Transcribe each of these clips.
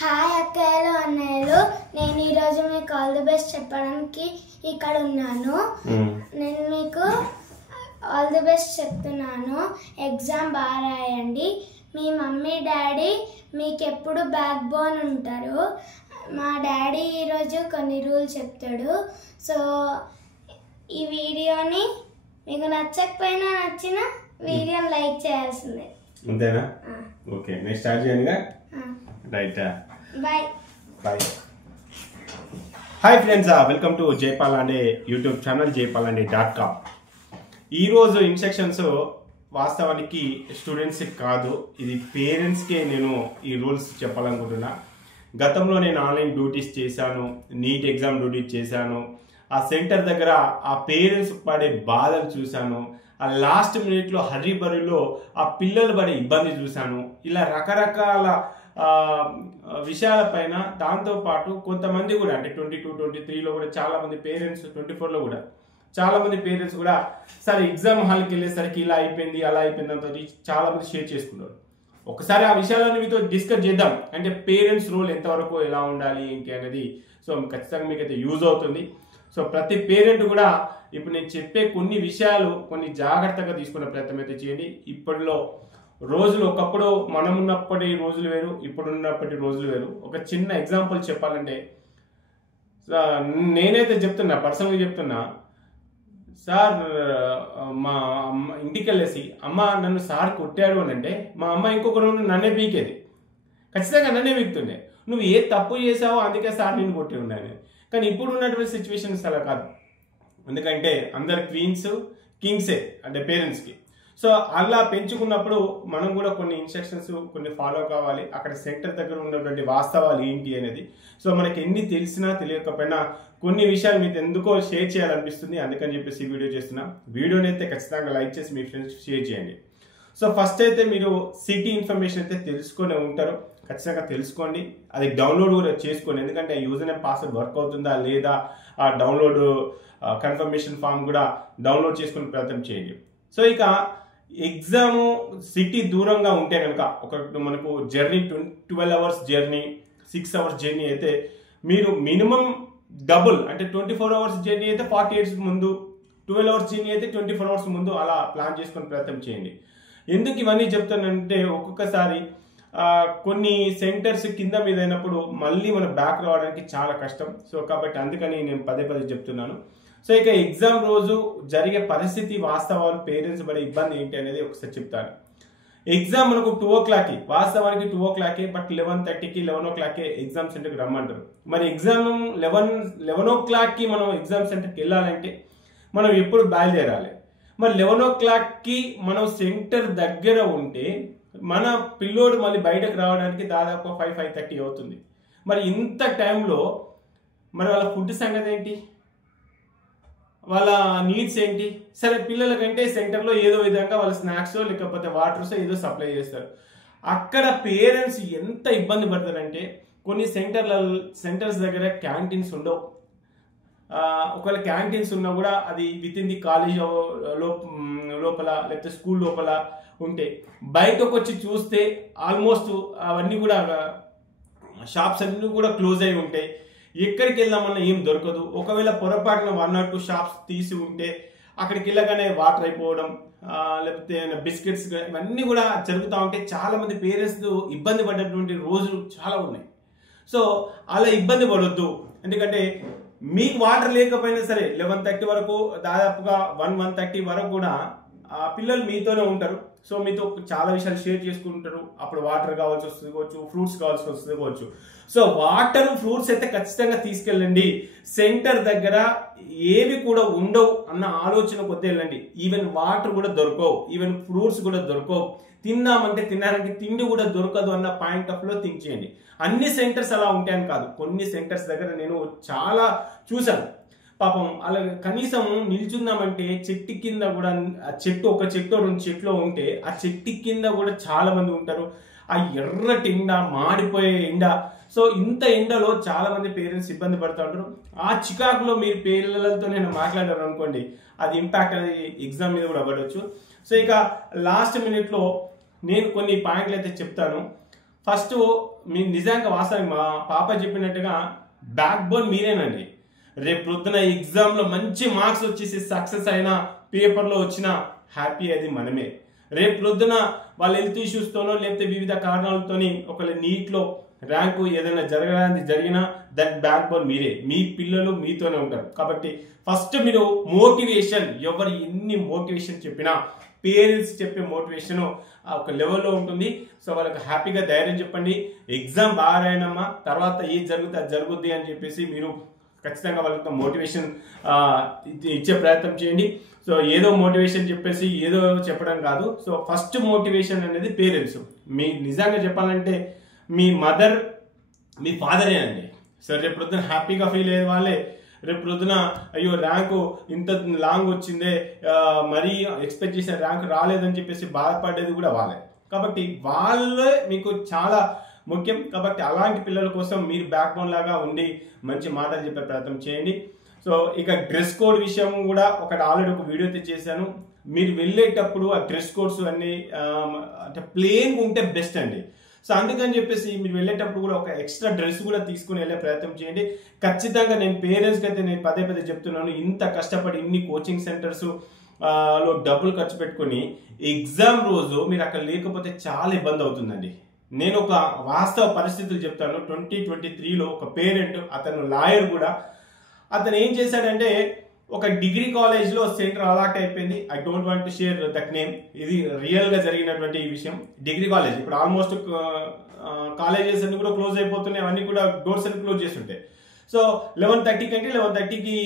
Hi అక్కయ్యలు అన్నయ్యలు, నేను ఈరోజు మీకు ఆల్ ది బెస్ట్ చెప్పడానికి ఇక్కడ ఉన్నాను. నేను మీకు ఆల్ ది బెస్ట్ చెప్తున్నాను. ఎగ్జామ్ బాగా రాయండి. మీ మమ్మీ డాడీ మీకు ఎప్పుడు బ్యాక్ బోన్ ఉంటారు. మా డాడీ ఈరోజు కొన్ని రూల్స్ చెప్తాడు. సో ఈ వీడియోని మీకు నచ్చకపోయినా నచ్చిన వీడియోని లైక్ చేయాల్సిందే. అంతేనా? ఓకే, నేను స్టార్ట్ చేయనుగా. Right, bye bye. Hi friends, welcome to జైపాలండే యూట్యూబ్ ఛానల్ jaypalanడే.com. ఈరోజు ఇన్స్ట్రక్షన్స్ వాస్తవానికి స్టూడెంట్స్కి కాదు, ఇది పేరెంట్స్కే నేను ఈ రూల్స్ చెప్పాలనుకుంటున్నా. గతంలో నేను ఆన్లైన్ డ్యూటీస్ చేశాను, నీట్ ఎగ్జామ్ డ్యూటీస్ చేశాను. ఆ సెంటర్ దగ్గర ఆ పేరెంట్స్ పడే బాధలు చూశాను. ఆ లాస్ట్ మినిట్లో హర్రీ బరీలో ఆ పిల్లలు పడే ఇబ్బంది చూశాను. ఇలా రకరకాల విషయాలపైన, దాంతోపాటు కొంతమంది కూడా అంటే 22, 23లో కూడా చాలామంది పేరెంట్స్, 24లో కూడా చాలామంది పేరెంట్స్ కూడా సరే ఎగ్జామ్ హాల్కి వెళ్ళేసరికి ఇలా అయిపోయింది అలా అయిపోయింది అంత చాలామంది షేర్ చేసుకున్నారు. ఒకసారి ఆ విషయాలను మీతో డిస్కస్ చేద్దాం. అంటే పేరెంట్స్ రోల్ ఎంతవరకు ఎలా ఉండాలి ఏంటి అనేది. సో ఖచ్చితంగా మీకైతే యూజ్ అవుతుంది. సో ప్రతి పేరెంట్ కూడా ఇప్పుడు నేను చెప్పే కొన్ని విషయాలు కొన్ని జాగ్రత్తగా తీసుకునే ప్రయత్నం అయితే చేయండి. ఇప్పటిలో రోజులు ఒకప్పుడు మనం ఉన్నప్పటి రోజులు వేరు, ఇప్పుడున్నప్పటి రోజులు వేరు. ఒక చిన్న ఎగ్జాంపుల్ చెప్పాలంటే, నేనైతే చెప్తున్నా, పర్సనల్గా చెప్తున్నా, సార్ మా అమ్మ ఇంటికి వెళ్ళేసి అమ్మ నన్ను సార్ కొట్టాడు అని అంటే మా అమ్మ ఇంకొక రోజు నన్నే పీకేది. ఖచ్చితంగా నన్నే పీకుతుండే. నువ్వు ఏ తప్పు చేసావో అందుకే సార్ నేను కొట్టి ఉన్నాను. కానీ ఇప్పుడు ఉన్నటువంటి సిచ్యువేషన్స్ అలా కాదు. ఎందుకంటే అందరు క్వీన్స్ కింగ్సే అంటే పేరెంట్స్కి. సో అలా పెంచుకున్నప్పుడు మనం కూడా కొన్ని ఇన్స్ట్రక్షన్స్ కొన్ని ఫాలో కావాలి. అక్కడ సెంటర్ దగ్గర ఉన్నటువంటి వాస్తవాలు ఏంటి అనేది. సో మనకి ఎన్ని తెలిసినా తెలియకపోయినా కొన్ని విషయాలు మీకు ఎందుకో షేర్ చేయాలనిపిస్తుంది. అందుకని చెప్పేసి వీడియో చేస్తున్నా. వీడియోని అయితే ఖచ్చితంగా లైక్ చేసి మీ ఫ్రెండ్స్ షేర్ చేయండి. సో ఫస్ట్ అయితే మీరు సిటీ ఇన్ఫర్మేషన్ అయితే తెలుసుకొని ఉంటారు. ఖచ్చితంగా తెలుసుకోండి, అది డౌన్లోడ్ కూడా చేసుకోండి. ఎందుకంటే యూజర్ నేమ్ పాస్వర్డ్ వర్క్ అవుతుందా లేదా, ఆ డౌన్లోడ్ కన్ఫర్మేషన్ ఫామ్ కూడా డౌన్లోడ్ చేసుకునే ప్రయత్నం చేయండి. సో ఇక ఎగ్జామ్ సిటీ దూరంగా ఉంటే కనుక ఒక మనకు journey 12 hours journey, 6 hours journey అయితే మీరు మినిమం డబుల్ అంటే 24 అవర్స్ జర్నీ అయితే 40 ఇయర్స్ ముందు, 12 అవర్స్ జర్నీ అయితే 24 అవర్స్ ముందు అలా ప్లాన్ చేసుకునే ప్రయత్నం చేయండి. ఎందుకు ఇవన్నీ చెప్తానంటే ఒక్కొక్కసారి కొన్ని సెంటర్స్ కింద మీద అయినప్పుడు మళ్ళీ మన బ్యాక్ రావడానికి చాలా కష్టం. సో కాబట్టి అందుకని నేను పదే చెప్తున్నాను. సో ఇక ఎగ్జామ్ రోజు జరిగే పరిస్థితి, వాస్తవాలు, పేరెంట్స్ పడే ఇబ్బంది ఏంటి అనేది ఒకసారి చెప్తాను. ఎగ్జామ్ మనకు 2 o'clock, వాస్తవానికి 2 o'clock, బట్ 11:30కి 11 o'clock ఎగ్జామ్ సెంటర్కి రమ్మంటారు. మరి ఎగ్జామ్ 11 o'clockకి మనం ఎగ్జామ్ సెంటర్కి వెళ్ళాలంటే మనం ఎప్పుడు బయలుదేరాలి? మరి 11 o'clockకి మనం సెంటర్ దగ్గర ఉంటే మన పిల్లోడు మళ్ళీ బయటకు రావడానికి దాదాపు 5:30 అవుతుంది. మరి ఇంత టైంలో మరి వాళ్ళ ఫుడ్ సంగతి ఏంటి, వాళ్ళ నీడ్స్ ఏంటి? సరే పిల్లలకంటే సెంటర్లో ఏదో విధంగా వాళ్ళ స్నాక్స్ లేకపోతే వాటర్స్ ఏదో సప్లై చేస్తారు. అక్కడ పేరెంట్స్ ఎంత ఇబ్బంది పడతారంటే కొన్ని సెంటర్స్ దగ్గర క్యాంటీన్స్ ఉండవు. ఒకవేళ క్యాంటీన్స్ ఉన్నా కూడా అది విత్ ఇన్ ది కాలేజ్ లోపల లేకపోతే స్కూల్ లోపల ఉంటే, బయటకు వచ్చి చూస్తే ఆల్మోస్ట్ అవన్నీ కూడా షాప్స్ అన్నీ కూడా క్లోజ్ అయి ఉంటాయి. ఎక్కడికి వెళ్దామన్నా ఏం దొరకదు. ఒకవేళ పొరపాటున 1 or 2 షాప్స్ తీసి ఉంటే అక్కడికి వెళ్ళగానే వాటర్ అయిపోవడం, లేకపోతే బిస్కెట్స్, ఇవన్నీ కూడా జరుగుతూ ఉంటే చాలా మంది పేరెంట్స్ ఇబ్బంది పడ్డటువంటి రోజులు చాలా ఉన్నాయి. సో అలా ఇబ్బంది పడొద్దు. ఎందుకంటే మీకు వాటర్ లేకపోయినా సరే 11:30 వరకు, దాదాపుగా 1:30 వరకు కూడా ఆ పిల్లలు మీతోనే ఉంటారు. సో మీతో చాలా విషయాలు షేర్ చేసుకుంటారు. అప్పుడు వాటర్ కావాల్సి వస్తుంది కావచ్చు, ఫ్రూట్స్ కావాల్సి వస్తుంది కావచ్చు. సో వాటర్, ఫ్రూట్స్ అయితే ఖచ్చితంగా తీసుకెళ్ళండి. సెంటర్ దగ్గర ఏవి కూడా ఉండవు అన్న ఆలోచన కొద్ది వెళ్ళండి. ఈవెన్ వాటర్ కూడా దొరకవు, ఈవెన్ ఫ్రూట్స్ కూడా దొరకవు. తిన్నామంటే తినడానికి తిండి కూడా దొరకదు అన్న పాయింట్ ఆఫ్ లో థింక్ చేయండి. అన్ని సెంటర్స్ అలా ఉంటాయని కాదు, కొన్ని సెంటర్స్ దగ్గర నేను చాలా చూశాను. పాపం అలా కనీసం నిల్చుందామంటే చెట్టు కింద కూడా, ఒక చెట్టు 2 చెట్లు ఉంటే ఆ చెట్టు కింద కూడా చాలా మంది ఉంటారు. ఆ ఎర్రటి ఎండ, మాడిపోయే ఎండ. సో ఇంత ఎండలో చాలా మంది పేరెంట్స్ ఇబ్బంది పడుతూ ఉంటారు. ఆ చికాకులో మీరు పిల్లలతో నేను మాట్లాడారు అనుకోండి, అది ఇంపాక్ట్ అనేది ఎగ్జామ్ మీద కూడా పడవచ్చు. సో ఇక లాస్ట్ మినిట్లో నేను కొన్ని పాయింట్లు అయితే చెప్తాను. ఫస్ట్ మీ నిజంగా వాస్తవం మా పాప చెప్పినట్టుగా బ్యాక్ బోన్ మీరేనండి. రేపు పొద్దున ఎగ్జామ్లో మంచి మార్క్స్ వచ్చేసి సక్సెస్ అయినా పేపర్లో వచ్చిన హ్యాపీ అది మనమే. రేపు పొద్దున వాళ్ళ హెల్త్ ఇష్యూస్తోనో లేకపోతే వివిధ కారణాలతోని ఒకవేళ నీట్లో ర్యాంకు ఏదైనా జరిగినా దట్ బ్యాక్ బోన్ మీరే. మీ పిల్లలు మీతోనే ఉంటారు. కాబట్టి ఫస్ట్ మీరు మోటివేషన్, ఎవరు ఎన్ని మోటివేషన్ చెప్పినా పేరెంట్స్ చెప్పే మోటివేషన్ ఒక లెవెల్లో ఉంటుంది. సో వాళ్ళకి హ్యాపీగా ధైర్యం చెప్పండి. ఎగ్జామ్ బాగా రాయనమ్మా, తర్వాత ఏది జరుగుతుంది అది జరుగుద్ది అని చెప్పేసి మీరు ఖచ్చితంగా వాళ్ళకి మోటివేషన్ ఇచ్చే ప్రయత్నం చేయండి. సో ఏదో మోటివేషన్ చెప్పేసి ఏదో చెప్పడం కాదు. సో ఫస్ట్ మోటివేషన్ అనేది పేరెంట్స్. మీ నిజంగా చెప్పాలంటే మీ మదర్ మీ ఫాదరేనండి. సో రేపు పొద్దున హ్యాపీగా ఫీల్ అయ్యే వాళ్ళే. రేపు పొద్దున అయ్యో ర్యాంకు ఇంత లాంగ్ వచ్చిందే, మరీ ఎక్స్పెక్ట్ చేసిన ర్యాంక్ రాలేదని చెప్పేసి బాధపడేది కూడా వాళ్ళే. కాబట్టి వాళ్ళే మీకు చాలా ముఖ్యం. కాబట్టి అలాంటి పిల్లల కోసం మీరు బ్యాక్ బోన్ లాగా ఉండి మంచి మాటలు చెప్పే ప్రయత్నం చేయండి. సో ఇక డ్రెస్ కోడ్ విషయం కూడా ఆల్రెడీ ఒక వీడియో చేశాను. మీరు వెళ్ళేటప్పుడు ఆ డ్రెస్ కోడ్స్ అన్ని అంటే ప్లెయిన్ ఉంటే బెస్ట్ అండి. సో అందుకని చెప్పేసి మీరు వెళ్ళేటప్పుడు కూడా ఒక ఎక్స్ట్రా డ్రెస్ కూడా తీసుకుని వెళ్ళే ప్రయత్నం చేయండి. ఖచ్చితంగా నేను పేరెంట్స్కి అయితే నేను పదే చెప్తున్నాను, ఇంత కష్టపడి ఇన్ని కోచింగ్ సెంటర్స్ లో డబ్బులు ఖర్చు పెట్టుకుని ఎగ్జామ్ రోజు మీరు అక్కడ లేకపోతే చాలా ఇబ్బంది అవుతుందండి. నేను ఒక వాస్తవ పరిస్థితులు చెప్తాను. 2023లో ఒక పేరెంట్, అతను లాయర్ కూడా, అతను ఏం చేశాడంటే ఒక డిగ్రీ కాలేజ్లో సెంటర్ అలాట్ అయిపోయింది. I don't want to share that name. ఇది రియల్గా జరిగినటువంటి ఈ విషయం. డిగ్రీ కాలేజ్ ఇప్పుడు ఆల్మోస్ట్ కాలేజెస్ అన్ని కూడా క్లోజ్ అయిపోతున్నాయి. అవన్నీ కూడా డోర్స్ అన్ని క్లోజ్ చేస్తుంటాయి. సో 11:30 కంటే 11:30కి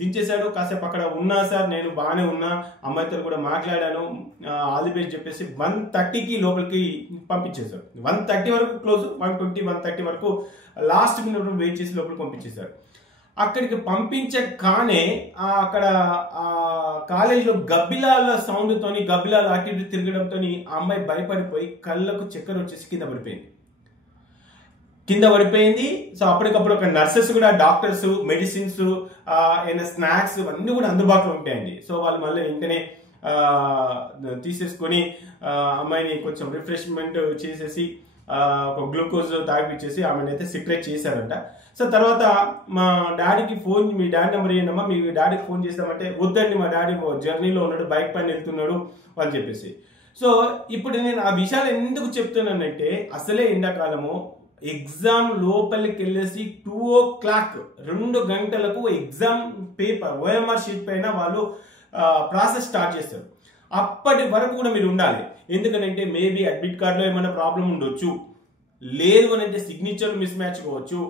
దించేశాడు. కాసేపు అక్కడ ఉన్నా సార్, నేను బాగానే ఉన్నా, అమ్మాయితో కూడా మాట్లాడాను, ఆల్ ది బెస్ట్ చెప్పేసి 1:30కి లోపలికి పంపించేశారు. 1:30 వరకు క్లోజ్, 1:20, 1:30 వరకు లాస్ట్ మినిట్ వెయిట్ చేసి లోపలికి పంపించేశారు. అక్కడికి పంపించగానే అక్కడ కాలేజీలో గబ్బిలాల సౌండ్ తోని, గబ్బిలాల అటు ఇటు తిరగడంతో ఆ అమ్మాయి భయపడిపోయి కళ్ళకు చక్కెర వచ్చేసి కింద పడిపోయింది. సో అప్పటికప్పుడు ఒక నర్సెస్ కూడా, డాక్టర్స్, మెడిసిన్స్, ఏమైనా స్నాక్స్ అన్నీ కూడా అందుబాటులో ఉంటాయండి. సో వాళ్ళు మళ్ళీ వెంటనే తీసేసుకొని అమ్మాయిని కొంచెం రిఫ్రెష్మెంట్ చేసేసి ఒక గ్లూకోజ్ తాగిపించేసి ఆమెను అయితే సిట్రేట్ చేశారంట. సో తర్వాత మా డాడీకి ఫోన్, మీ డాడీ నెంబర్ ఏంటమ్మా, మీ డాడీకి ఫోన్ చేస్తామంటే వద్దండి, మా డాడీ జర్నీలో ఉన్నాడు, బైక్ పైన వెళ్తున్నాడు అని చెప్పేసి. సో ఇప్పుడు నేను ఆ విషయాలు ఎందుకు చెప్తున్నానంటే, అసలే ఎండాకాలము, ఎగ్జామ్ లోపలికి వెళ్ళేసి 2 o'clock 2 గంటలకు ఎగ్జామ్ పేపర్ OMR షీట్ పైన వాళ్ళు ప్రాసెస్ స్టార్ట్ చేస్తారు. అప్పటి వరకు కూడా మీరు ఉండాలి. ఎందుకంటే మేబీ అడ్మిట్ కార్డులో ఏమైనా ప్రాబ్లం ఉండొచ్చు, లేదు అని అంటే సిగ్నేచర్ మిస్ మ్యాచ్ కావచ్చు,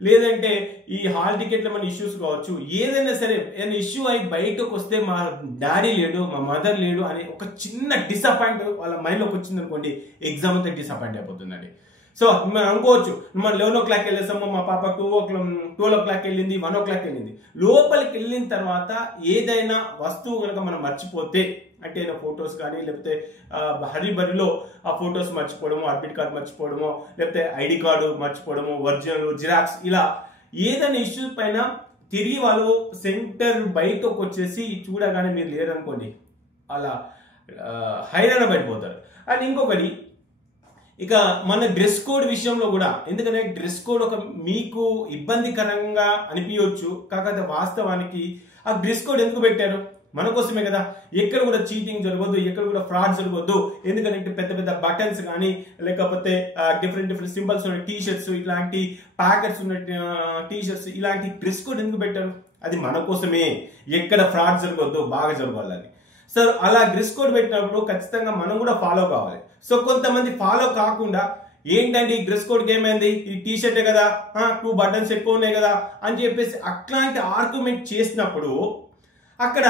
లేదంటే ఈ హాల్ టికెట్లో మన ఇష్యూస్ కావచ్చు. ఏదైనా సరే ఏదైనా ఇష్యూ అయి బయటకు వస్తే మా డాడీ లేడు, మా మదర్ లేడు అనే ఒక చిన్న డిసప్పాయింట్ వాళ్ళ మైండ్లోకి వచ్చింది అనుకోండి, ఎగ్జామ్ అంతా డిసప్పాయింట్ అయిపోతుందండి. సో మనం అనుకోవచ్చు, మనం 11 o'clock వెళ్ళేసాము, మా పాప 12 o'clock వెళ్ళింది, 1 o'clock వెళ్ళింది. లోపలికి వెళ్ళిన తర్వాత ఏదైనా వస్తువు కనుక మనం మర్చిపోతే, అంటే ఫొటోస్ కానీ, లేకపోతే హరిబరిలో ఆ ఫొటోస్ మర్చిపోవడము, అడ్మిట్ కార్డు మర్చిపోవడము, లేకపోతే ఐడి కార్డు మర్చిపోవడము, ఒరిజినల్, జిరాక్స్, ఇలా ఏదైనా ఇష్యూస్ పైన తిరిగి వాళ్ళు సెంటర్ బయటకు వచ్చేసి చూడగానే మీరు లేరనుకోండి, అలా హైరాణ పడిపోతారు. అండ్ ఇంకొకటి, ఇక మన డ్రెస్ కోడ్ విషయంలో కూడా, ఎందుకంటే డ్రెస్ కోడ్ ఒక మీకు ఇబ్బందికరంగా అనిపించవచ్చు, కాకపోతే వాస్తవానికి ఆ డ్రెస్ కోడ్ ఎందుకు పెట్టారు? మన కోసమే కదా. ఎక్కడ కూడా చీటింగ్ జరగవద్దు, ఎక్కడ కూడా ఫ్రాడ్ జరగవద్దు. ఎందుకంటే పెద్ద బటన్స్ కానీ, లేకపోతే డిఫరెంట్ సింబల్స్ ఉన్న టీషర్ట్స్, ఇలాంటి ప్యాకెట్స్ ఉన్న టీషర్ట్స్, ఇలాంటి డ్రెస్ కోడ్ ఎందుకు పెట్టారు? అది మన కోసమే. ఎక్కడ ఫ్రాడ్ జరగవద్దు, బాగా జరగాలని. సో అలా డ్రెస్ కోడ్ పెట్టినప్పుడు ఖచ్చితంగా మనం కూడా ఫాలో కావాలి. సో కొంతమంది ఫాలో కాకుండా, ఏంటండి డ్రెస్ కోడ్కి ఏమైంది, ఈ టీ షర్టే కదా, 2 buttons ఎక్కువ ఉన్నాయి కదా అని చెప్పేసి అట్లాంటి ఆర్గ్యుమెంట్ చేసినప్పుడు అక్కడ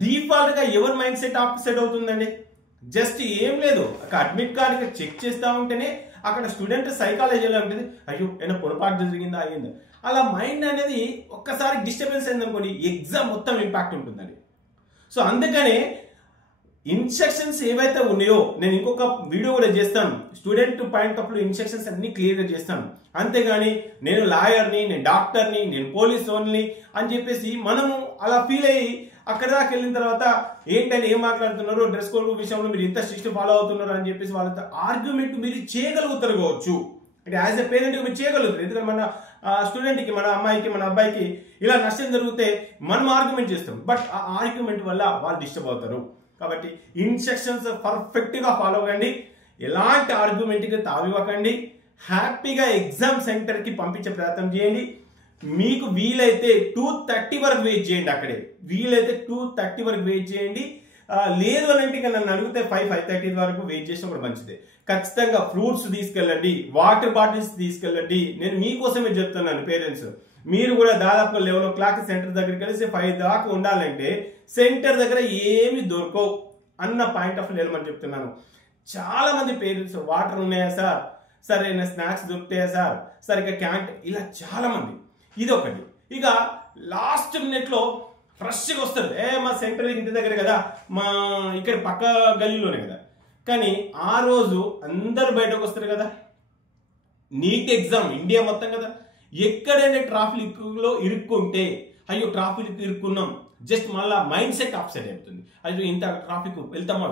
డిఫాల్ట్ గా ఎవరి మైండ్ సెట్ ఆపోజిట్ అవుతుందండి. జస్ట్ ఏం లేదు, అక్కడ అడ్మిట్ కార్డు చెక్ చేస్తా ఉంటేనే అక్కడ స్టూడెంట్ సైకాలజీ ఎలా ఉంటుంది, అయ్యో ఏమైనా పొరపాటు జరిగిందా, అయ్యిందా, అలా మైండ్ అనేది ఒక్కసారి డిస్టర్బెన్స్ అయింది అనుకోండి, ఎగ్జామ్ మొత్తం ఇంపాక్ట్ ఉంటుందండి. సో అందుకనే ఇన్స్ట్రక్షన్స్ ఏవైతే ఉన్నాయో, నేను ఇంకొక వీడియో కూడా చేస్తాను, student point of view instructions అన్ని క్లియర్గా చేస్తాను. అంతేగాని నేను లాయర్ని, నేను డాక్టర్ని, నేను పోలీస్ ఓన్ని అని చెప్పేసి మనము అలా ఫీల్ అయ్యి అక్కడ దాకా వెళ్ళిన తర్వాత ఏంటని ఏం మాట్లాడుతున్నారు, డ్రెస్ కోడ్ విషయంలో మీరు ఇంత స్ట్రిక్ట్ ఫాలో అవుతున్నారు అని చెప్పేసి వాళ్ళతో ఆర్గ్యుమెంట్ మీరు చేయగలుగుతారు కావచ్చు. అంటే యాజ్ ఎ పేరెంట్ మీరు చేయగలుగుతారు. ఎందుకంటే మన స్టూడెంట్కి, మన అమ్మాయికి, మన అబ్బాయికి ఇలా నష్టం జరిగితే మనం ఆర్గ్యుమెంట్ చేస్తాం. బట్ ఆ ఆర్గ్యుమెంట్ వల్ల వాళ్ళు డిస్టర్బ్ అవుతారు. కాబట్టి ఇన్స్ట్రక్షన్స్ పర్ఫెక్ట్గా ఫాలో అవ్వండి. ఎలాంటి ఆర్గ్యుమెంట్కి తావివ్వకండి. హ్యాపీగా ఎగ్జామ్ సెంటర్కి పంపించే ప్రయత్నం చేయండి. మీకు వీలైతే 2:30 వరకు వెయిట్ చేయండి. అక్కడే వీలైతే 2:30 వరకు వెయిట్ చేయండి. లేదు అని అంటే ఇంకా నన్ను అడిగితే 5:30 వరకు వెయిట్ చేసినా కూడా మంచిదే. ఖచ్చితంగా ఫ్రూట్స్ తీసుకెళ్ళండి, వాటర్ బాటిల్స్ తీసుకెళ్ళండి. నేను మీకోసమే చెప్తున్నాను పేరెంట్స్. మీరు కూడా దాదాపు 11 o'clock సెంటర్ దగ్గరికి కలిసి 5 దాకా ఉండాలంటే సెంటర్ దగ్గర ఏమి దొరకవు అన్న పాయింట్ ఆఫ్ వ్యూ అని చెప్తున్నాను. చాలా మంది పేరెంట్స్ వాటర్ ఉన్నాయా సార్, సరైన స్నాక్స్ దొరుకుతాయా సార్, సరిగ్గా క్యాంటీన్, ఇలా చాలా మంది. ఇది ఒకటి. ఇక లాస్ట్ మినిట్లో ఫ్రెష్గా వస్తారు. మా సెంటర్ ఇంటి దగ్గర కదా, మా ఇక్కడ పక్క గల్లీలోనే కదా. కానీ ఆ రోజు అందరు బయటకు వస్తారు కదా. నీట్ ఎగ్జామ్ ఇండియా మొత్తం కదా. ఎక్కడైనా ట్రాఫిక్లో ఇరుక్కుంటే అయ్యో ట్రాఫిక్ ఇరుక్కున్నాం, జస్ట్ మళ్ళీ మైండ్ సెట్ అప్సెట్ అవుతుంది. అయ్యో ఇంత ట్రాఫిక్ వెళ్తామా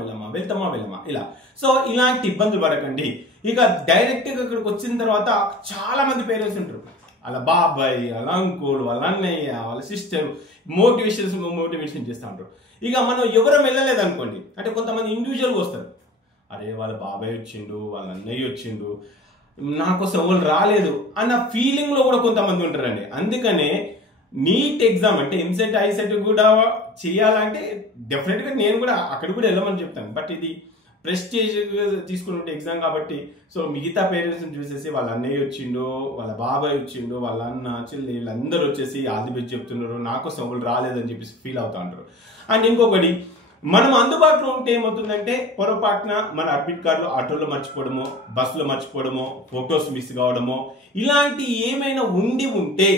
ఇలా. సో ఇలాంటి ఇబ్బందులు పడకండి. ఇక డైరెక్ట్గా ఇక్కడికి వచ్చిన తర్వాత చాలా మంది పేరెంట్స్ ఉంటారు. వాళ్ళ బాబాయ్, వాళ్ళ అంకుల్, వాళ్ళ అన్నయ్య, వాళ్ళ సిస్టర్ మోటివేషన్ చేస్తూ ఉంటారు. ఇక మనం ఎవరం వెళ్ళలేదు అనుకోండి, అంటే కొంతమంది ఇండివిజువల్గా వస్తారు. అరే వాళ్ళ బాబాయ్ వచ్చిండు, వాళ్ళ అన్నయ్య వచ్చిండు, నాకోసం ఎవరు రాలేదు అన్న ఫీలింగ్లో కూడా కొంతమంది ఉంటారండి. అందుకనే నీట్ ఎగ్జామ్ అంటే ఎంసెట్ ఐసెట్ కూడా చేయాలంటే డెఫినెట్గా నేను కూడా అక్కడ కూడా వెళ్ళమని చెప్తాను. బట్ ఇది ప్రెస్టేజ్ తీసుకునే ఎగ్జామ్ కాబట్టి సో మిగతా పేరెంట్స్ని చూసేసి వాళ్ళ అన్నయ్య వచ్చిండు, వాళ్ళ బాబాయ్ వచ్చిండు, వాళ్ళ అన్న చెల్లి వీళ్ళందరూ వచ్చేసి ఆది బెస్ట్ చెప్తున్నారు, నాకోసం ఎవరు రాలేదని చెప్పేసి ఫీల్ అవుతూ ఉంటారు. అండ్ ఇంకొకటి, మనం అందుబాటులో ఉంటే ఏమవుతుందంటే పొరపాటున మన అడ్మిట్ కార్డులో ఆటోలో మర్చిపోవడమో, బస్సులో మర్చిపోవడమో, ఫొటోస్ మిస్ కావడమో ఇలాంటి ఏమైనా ఉంటే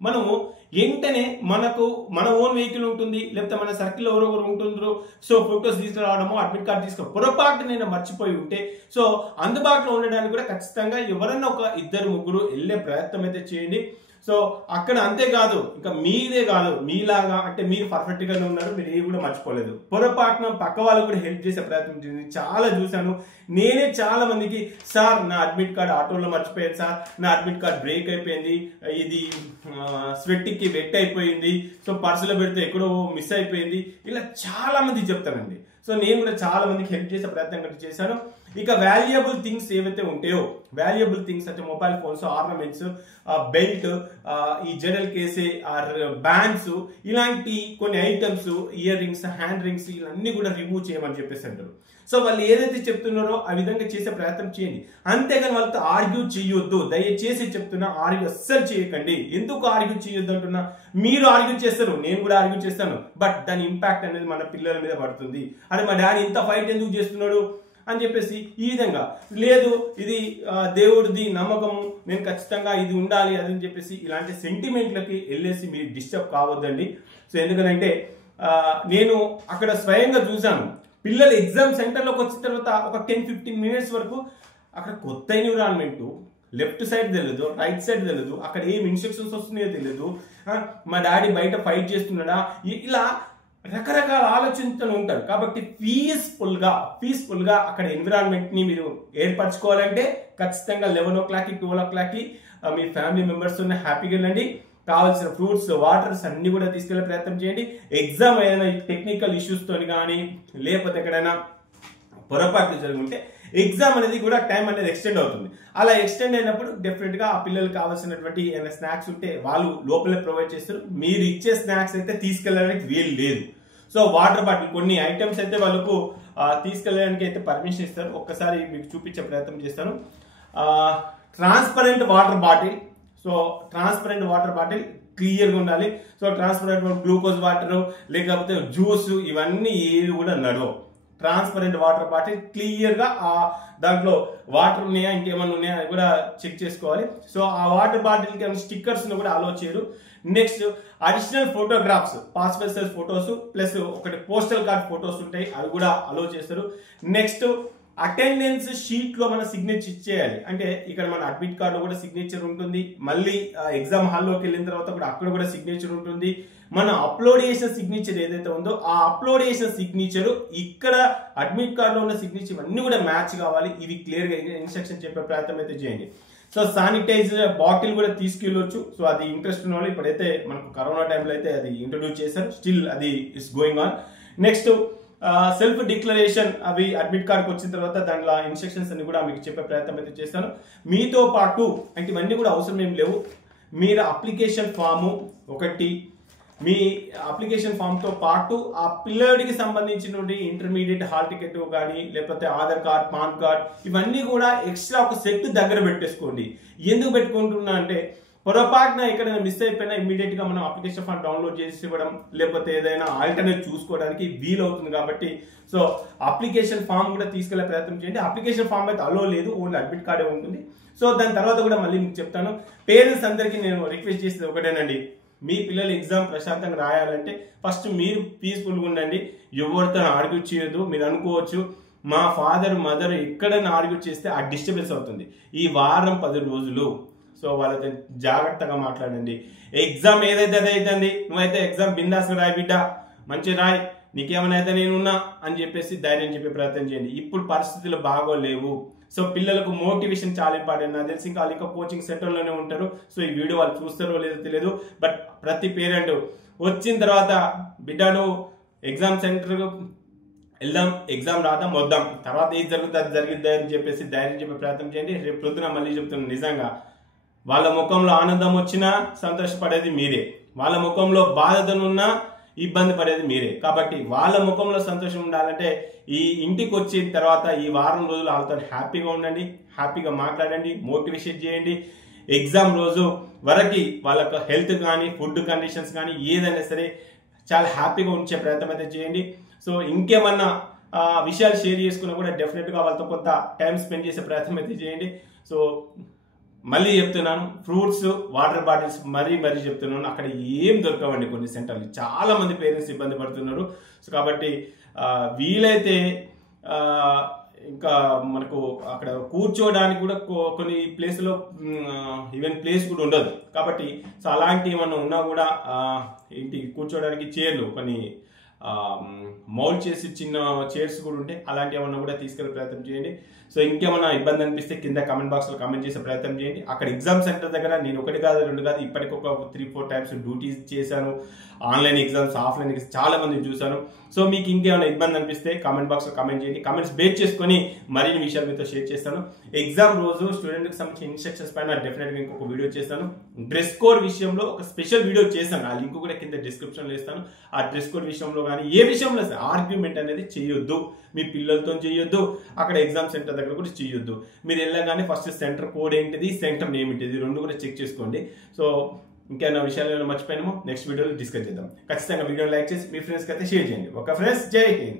మనము వెంటనే మనకు మన ఓన్ వెహికల్ ఉంటుంది, లేకపోతే మన సర్కిల్ ఎవరొకరు ఉంటుండ్రు, సో ఫొటోస్ తీసుకురావడమో, అడ్మిట్ కార్డు పొరపాటు నేను మర్చిపోయి ఉంటే సో అందుబాటులో ఉండడానికి కూడా ఖచ్చితంగా ఎవరన్నా ఒక 2-3 వెళ్ళే ప్రయత్నం అయితే చేయండి. సో అక్కడ అంతేకాదు, ఇంకా మీదే కాదు, మీలాగా అంటే మీరు పర్ఫెక్ట్ గానే ఉన్నారు, మీరు ఏ కూడా మర్చిపోలేదు. పొరపాటున పక్క వాళ్ళకు కూడా హెల్ప్ చేసే ప్రయత్నం చేయండి. చాలా చూశాను నేనే, చాలా మందికి సార్ నా అడ్మిట్ కార్డ్ ఆటోలో మర్చిపోయాను సార్, నా అడ్మిట్ కార్డ్ బ్రేక్ అయిపోయింది, ఇది స్వెట్కి వెట్ అయిపోయింది, సో పర్సులో పెడితే ఎక్కడో మిస్ అయిపోయింది, ఇలా చాలా మంది చెప్తానండి. సో నేను కూడా చాలా మందికి హెల్ప్ చేసే ప్రయత్నం చేశాను. ఇక వాల్యుయబుల్ థింగ్స్ ఏవైతే ఉంటాయో, వాల్యుయబుల్ థింగ్స్ అంటే మొబైల్ ఫోన్స్, ఆర్నమెంట్స్, బెల్ట్, ఈ జనరల్ కేసే, బ్యాండ్స్, ఇలాంటి కొన్ని items, ear rings, hand rings ఇవన్నీ కూడా రిమూవ్ చేయమని చెప్పేసి అంటారు. సో వాళ్ళు ఏదైతే చెప్తున్నారో ఆ విధంగా చేసే ప్రయత్నం చేయండి. అంతేగాని వాళ్ళతో ఆర్గ్యూ చేయొద్దు. దయచేసి చెప్తున్నా, ఆర్గ్యూ అస్సలు చేయకండి. ఎందుకు ఆర్గ్యూ చేయొద్దు అంటున్నా, మీరు ఆర్గ్యూ చేస్తారు, నేను కూడా ఆర్గ్యూ చేస్తాను, బట్ దాని ఇంపాక్ట్ అనేది మన పిల్లల మీద పడుతుంది. అరే మా డాడీ ఇంత ఫైట్ ఎందుకు చేస్తున్నాడు అని చెప్పేసి ఈ విధంగా లేదు, ఇది దేవుడిది నమ్మకము, నేను ఖచ్చితంగా ఇది ఉండాలి అది అని చెప్పేసి ఇలాంటి సెంటిమెంట్లకి వెళ్ళేసి మీరు డిస్టర్బ్ కావద్దండి. సో ఎందుకంటే నేను అక్కడ స్వయంగా చూశాను, పిల్లలు ఎగ్జామ్ సెంటర్లోకి వచ్చిన తర్వాత ఒక 10-15 minutes వరకు అక్కడ కొత్త ఎన్విరాన్మెంట్, లెఫ్ట్ సైడ్ తెలియదు, రైట్ సైడ్ తెలియదు, అక్కడ ఏం ఇన్స్ట్రక్షన్స్ వస్తున్నాయో తెలియదు, మా డాడీ బయట ఫైట్ చేస్తున్నాడా, ఇలా రకరకాల ఆలోచనలు ఉంటారు. కాబట్టి పీస్ఫుల్ గా అక్కడ ఎన్విరాన్మెంట్ ని మీరు ఏర్పరచుకోవాలంటే ఖచ్చితంగా 11 o'clock 12 o'clock మీ ఫ్యామిలీ మెంబర్స్ హ్యాపీగా వెళ్ళండి. కావాల్సిన ఫ్రూట్స్, వాటర్స్ అన్ని కూడా తీసుకెళ్లే ప్రయత్నం చేయండి. ఎగ్జామ్ ఏదైనా టెక్నికల్ ఇష్యూస్ తోని కానీ లేకపోతే ఎక్కడైనా పొరపాట్లు జరుగుంటే ఎగ్జామ్ అనేది కూడా టైం అనేది ఎక్స్టెండ్ అవుతుంది. అలా ఎక్స్టెండ్ అయినప్పుడు డెఫినెట్ గా ఆ పిల్లలకు కావాల్సినటువంటి ఏమైనా స్నాక్స్ ఉంటే వాళ్ళు లోపలే ప్రొవైడ్ చేస్తారు. మీరు ఇచ్చే స్నాక్స్ అయితే తీసుకెళ్ళడానికి వీలు లేదు. సో వాటర్ బాటిల్, కొన్ని ఐటమ్స్ అయితే వాళ్ళకు తీసుకెళ్ళడానికి అయితే పర్మిషన్ ఇస్తారు. ఒక్కసారి మీకు చూపించే ప్రయత్నం చేస్తాను. Transparent water bottle. So transparent water bottle క్లియర్గా ఉండాలి. సో ట్రాన్స్పరెంట్ గ్లూకోజ్ వాటర్ లేకపోతే జ్యూస్ ఇవన్నీ ఏవి కూడా నడవవు. ట్రాన్స్పరెంట్ వాటర్ బాటిల్ క్లియర్గా దాంట్లో వాటర్ ఉన్నాయా ఇంకేమన్నా ఉన్నాయా అది కూడా చెక్ చేసుకోవాలి. సో ఆ వాటర్ బాటిల్కి ఏమైనా స్టిక్కర్స్ కూడా అలో చేయరు. Next additional photographs, passport size photos plus ఒకటి పోస్టల్ కార్డ్ ఫొటోస్ ఉంటాయి, అవి కూడా అలో చేస్తారు. నెక్స్ట్ అటెండెన్స్ షీట్ లో మన సిగ్నేచర్ చేయాలి. అంటే ఇక్కడ మన అడ్మిట్ కార్డు కూడా సిగ్నేచర్ ఉంటుంది, మళ్ళీ ఎగ్జామ్ హాల్లోకి వెళ్ళిన తర్వాత కూడా అక్కడ కూడా సిగ్నేచర్ ఉంటుంది. మనం అప్లోడ్ చేసిన సిగ్నేచర్ ఏదైతే ఉందో ఆ అప్లోడ్ చేసిన సిగ్నేచర్ ఇక్కడ అడ్మిట్ కార్డులో ఉన్న సిగ్నేచర్ అన్ని కూడా మ్యాచ్ కావాలి. ఇవి క్లియర్ గా ఇన్స్ట్రక్షన్ చెప్పే ప్రయత్నం అయితే చేయండి. సో శానిటైజర్ బాటిల్ కూడా తీసుకెళ్ళొచ్చు. సో అది ఇంట్రెస్ట్ ఉన్న వాళ్ళు ఇప్పుడైతే మనకు కరోనా టైంలో అయితే అది ఇంట్రొడ్యూస్ చేశారు, స్టిల్ అది is going on. Next self declaration, అవి అడ్మిట్ కార్డ్కి వచ్చిన తర్వాత దాంట్లో ఇన్స్ట్రక్షన్స్ అన్ని కూడా మీకు చెప్పే ప్రయత్నం అయితే చేస్తాను. మీతో పాటు అంటే ఇవన్నీ కూడా అవసరం ఏం లేవు, మీరు అప్లికేషన్ ఫాము ఒకటి, మీ అప్లికేషన్ ఫామ్తో పాటు ఆ పిల్లడికి సంబంధించినటువంటి ఇంటర్మీడియట్ హాల్ టికెట్ కానీ లేకపోతే ఆధార్ కార్డ్, పాన్ కార్డ్, ఇవన్నీ కూడా ఎక్స్ట్రా ఒక సెట్ దగ్గర పెట్టేసుకోండి. ఎందుకు పెట్టుకుంటున్నా అంటే పొరపాటున ఎక్కడైనా మిస్ అయిపోయినా ఇమీడియట్ గా మనం అప్లికేషన్ ఫామ్ డౌన్లోడ్ చేసి ఇవ్వడం లేకపోతే ఏదైనా ఆల్టర్నేట్ చూసుకోవడానికి వీలు అవుతుంది. కాబట్టి సో అప్లికేషన్ ఫామ్ కూడా తీసుకెళ్లే ప్రయత్నం చేయండి. అప్లికేషన్ ఫామ్ అయితే అలో లేదు, ఓన్లీ అడ్మిట్ కార్డే ఉంటుంది. సో దాని తర్వాత కూడా మళ్ళీ మీకు చెప్తాను. పేరెంట్స్ అందరికీ నేను రిక్వెస్ట్ చేసేది ఒకటేనండి, మీ పిల్లలు ఎగ్జామ్ ప్రశాంతంగా రాయాలంటే ఫస్ట్ మీరు పీస్ఫుల్గా ఉండండి. ఎవరితో ఆర్గ్యూ చేయొద్దు. మీరు అనుకోవచ్చు మా ఫాదర్ మదర్ ఎక్కడైనా ఆర్గ్యూ చేస్తే ఆ డిస్టర్బెన్స్ అవుతుంది. ఈ వారం 10 రోజులు సో వాళ్ళతో జాగ్రత్తగా మాట్లాడండి. ఎగ్జామ్ ఏదైతే అదైతుంది, నువ్వైతే ఎగ్జామ్ బిందాస్గా రాయి బిడ్డ, మంచి రాయి, నీకేమైనా అయితే నేనున్నా అని చెప్పేసి ధైర్యం చెప్పే ప్రయత్నం చేయండి. ఇప్పుడు పరిస్థితులు బాగోలేవు. సో పిల్లలకు మోటివేషన్ చాలా ఇంపార్టెంట్. నాకు తెలిసి ఇంకా కోచింగ్ సెంటర్లోనే ఉంటారు. సో ఈ వీడియో వాళ్ళు చూస్తారో లేదో తెలియదు, బట్ ప్రతి పేరెంట్ వచ్చిన తర్వాత బిడ్డను ఎగ్జామ్ సెంటర్ వెళ్దాం, ఎగ్జామ్ రాద్దాం, వద్దాం, తర్వాత ఏది జరుగుతుంది అది జరిగిద్దా అని చెప్పేసి ధైర్యం చెప్పే ప్రయత్నం చేయండి. రేపు పొద్దున మళ్ళీ చెప్తున్నాను, నిజంగా వాళ్ళ ముఖంలో ఆనందం వచ్చినా సంతోషపడేది మీరే, వాళ్ళ ముఖంలో బాధతోనున్నా ఇబ్బంది పడేది మీరే. కాబట్టి వాళ్ళ ముఖంలో సంతోషం ఉండాలంటే ఈ ఇంటికి వచ్చిన తర్వాత ఈ వారం రోజులు వాళ్ళతో హ్యాపీగా ఉండండి, హ్యాపీగా మాట్లాడండి, మోటివేషన్ చేయండి. ఎగ్జామ్ రోజు వరకు వాళ్ళకు హెల్త్ కానీ ఫుడ్ కండిషన్స్ కానీ ఏదైనా సరే చాలా హ్యాపీగా ఉంచే ప్రయత్నం అయితే చేయండి. సో ఇంకేమన్నా విషయాలు షేర్ చేసుకున్నా కూడా డెఫినెట్గా వాళ్ళతో కొంత టైం స్పెండ్ చేసే ప్రయత్నం అయితే చేయండి. సో మళ్ళీ చెప్తున్నాను, ఫ్రూట్స్, వాటర్ బాటిల్స్ మరీ చెప్తున్నాను, అక్కడ ఏం దొరకవండి కొన్ని సెంటర్లు. చాలా మంది పేరెంట్స్ ఇబ్బంది పడుతున్నారు. సో కాబట్టి వీలైతే ఇంకా మనకు అక్కడ కూర్చోవడానికి కూడా కొన్ని ప్లేస్లో ఈవెన్ ప్లేస్ కూడా ఉండదు. కాబట్టి సో అలాంటి ఏమన్నా ఉన్నా కూడా ఏంటి కూర్చోవడానికి చైర్లు కొన్ని మౌల్డ్ చేసి చిన్న చైర్స్ కూడా ఉంటే అలాంటి ఏమన్నా కూడా తీసుకెళ్లే ప్రయత్నం చేయండి. సో ఇంకేమన్నా ఇబ్బంది అనిపిస్తే కింద కామెంట్ బాక్స్లో కామెంట్ చేసే ప్రయత్నం చేయండి. అక్కడ ఎగ్జామ్ సెంటర్ దగ్గర నేను 1 కాదు 2 కాదు ఇప్పటికి ఒక 3-4 టైమ్స్ డ్యూటీస్ చేశాను. ఆన్లైన్ ఎగ్జామ్స్, ఆఫ్లైన్ ఎగ్జామ్స్ చాలా మందిని చూశాను. సో మీకు ఇంకేమైనా ఇబ్బంది అనిపిస్తే కామెంట్ బాక్స్లో కామెంట్ చేయండి. కామెంట్స్ బేస్ చేసుకొని మరిన్ని విషయాలు మీతో షేర్ చేస్తాను. ఎగ్జామ్ రోజు స్టూడెంట్కి సంబంధించిన ఇన్స్ట్రక్షన్స్ పైన డెఫినెట్గా ఇంకొక వీడియో చేస్తాను. డ్రెస్ కోడ్ విషయంలో ఒక స్పెషల్ వీడియో చేశాను, ఆ లింక్ కూడా కింద డిస్క్రిప్షన్లో ఇస్తాను. ఆ డ్రెస్ కోడ్ విషయంలో కానీ ఏ విషయంలో ఆర్గ్యుమెంట్ అనేది చేయొద్దు, మీ పిల్లలతో చేయొద్దు, అక్కడ ఎగ్జామ్ సెంటర్ దగ్గర కూడా చేయొద్దు. మీరు వెళ్ళగానే ఫస్ట్ సెంటర్ కోడ్ ఏంటిది, సెంటర్ నేమ్ ఏంటిది, 2 కూడా చెక్ చేసుకోండి. సో ఇంకేమైనా విషయాలు మర్చిపోయినామో నెక్స్ట్ వీడియోలో డిస్కస్ చేద్దాం. ఖచ్చితంగా వీడియోని లైక్ చేసి మీ ఫ్రెండ్స్కి అయితే షేర్ చేయండి. ఒక ఫ్రెండ్స్, జై హింద్.